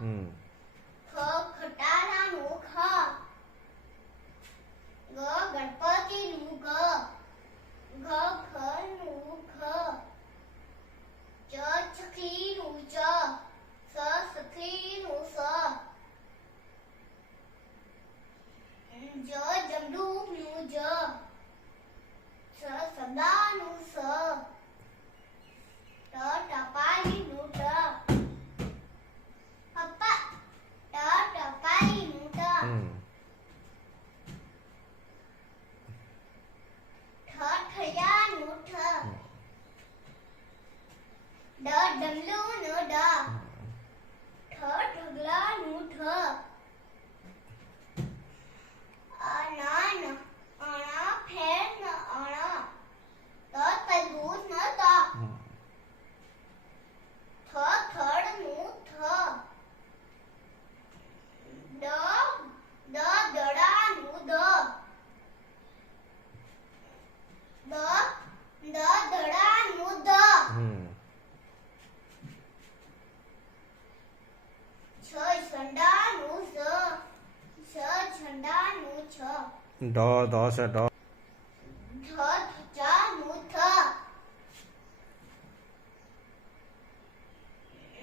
ખ ખટારાનું ખ ગ ગણપતિનું ગ ઘ ઘનું ઘ ચ છકલીનું ચ સ સખલીનું સ જ જમરૂખનું જ સ સદાનું સ ટ ટપાલીનું ટ પપ્પા ટ ટપાલીનું ટ ઠ ઠળિયાનું ઠ ડ ડમલુનું ડ ઠ ઢગલાનું ઠ અનન અણ ફેર ન અણ ત તરબૂચ ન ત થ થડનું થ દ દડાનું દ દડાનું દ છ ઝંડાનું ઝ ઝંડાનું છ ઢ ધ છે ઢ ધ ધજાનું થ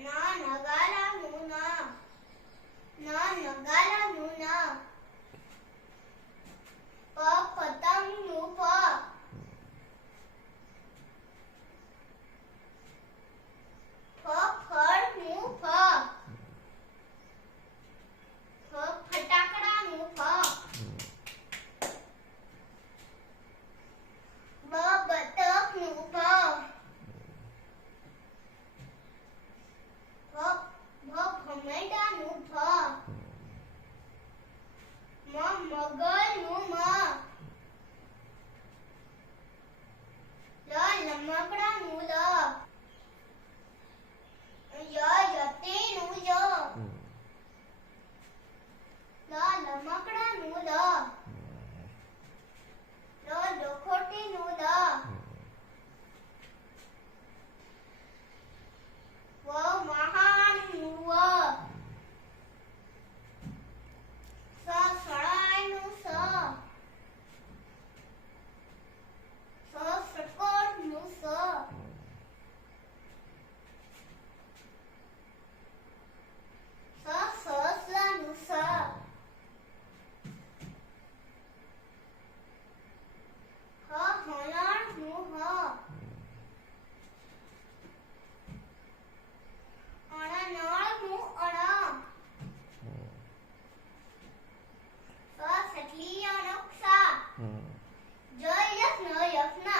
ના નગારાનું ના નગારાનું ના પ પતંગનું પ ફ ફળનું ફ ફ ફટાકડાનું ફ બ બતકનું ફ ભમેડાનું ફ મગરનું મ લમકડાનું લ યતીનું ય લમકડાનું લ ડોખોટીનું લ વ મહાનું વ સ સળાઈનું સ ષટકોણનું સ સસલાનું સ હલણનું હ અણનળનું અણ સટલીયાનો ક્ષા જય યજ્ઞ યજ્ઞ